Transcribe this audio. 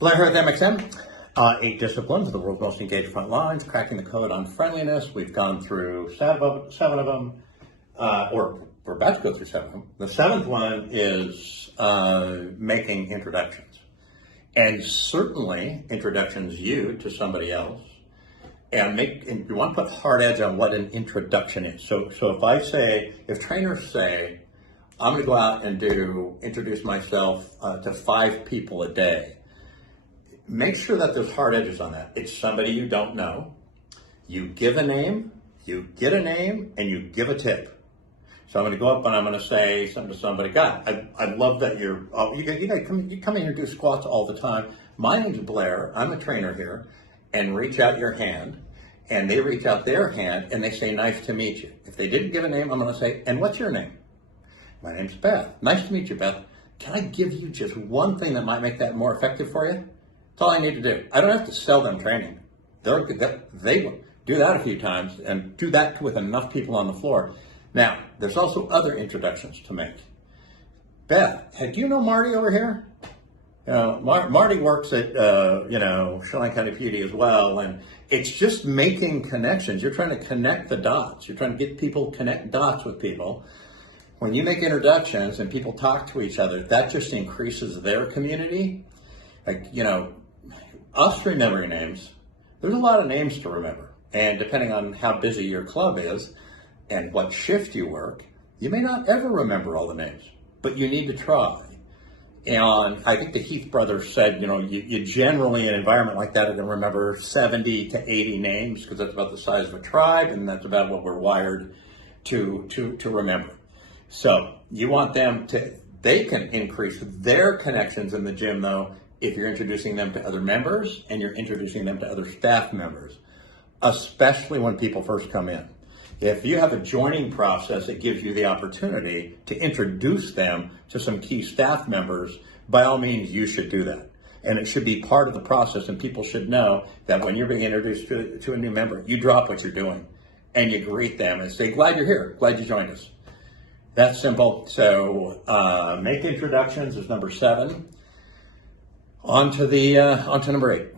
Blair here with MXM. 8 disciplines of the world's most engaged front lines, cracking the code on friendliness. We've gone through seven of them, or we're about to go through 7 of them. The 7th one is making introductions. And certainly introductions you to somebody else. And you want to put hard edge on what an introduction is. So if trainers say, I'm going to go out and introduce myself to 5 people a day, make sure that there's hard edges on that. It's somebody you don't know. You give a name, you get a name, and you give a tip. So I'm going to go up and I'm going to say something to somebody. God, I love that you come in here and do squats all the time. My name's Blair. I'm a trainer here. And reach out your hand. And they reach out their hand and they say, nice to meet you. If they didn't give a name, I'm going to say, and what's your name? My name's Beth. Nice to meet you, Beth. Can I give you just one thing that might make that more effective for you? That's all I need to do. I don't have to sell them training. They do that a few times and do that with enough people on the floor. Now, there's also other introductions to make. Beth, do you know Marty over here? Marty works at, Chelan County PD as well, and it's just making connections. You're trying to connect the dots. You're trying to get people, connect dots with people. When you make introductions and people talk to each other, that just increases their community. Us remembering names, there's a lot of names to remember. And depending on how busy your club is and what shift you work, you may not ever remember all the names, but you need to try. And I think the Heath brothers said, you generally in an environment like that are going to remember 70 to 80 names because that's about the size of a tribe and that's about what we're wired to remember. So you want they can increase their connections in the gym though if you're introducing them to other members and you're introducing them to other staff members, especially when people first come in. If you have a joining process, it gives you the opportunity to introduce them to some key staff members. By all means, you should do that. And it should be part of the process, and people should know that when you're being introduced to a new member, you drop what you're doing and you greet them and say, glad you're here, glad you joined us. That's simple. So make introductions is number 7. On to number 8.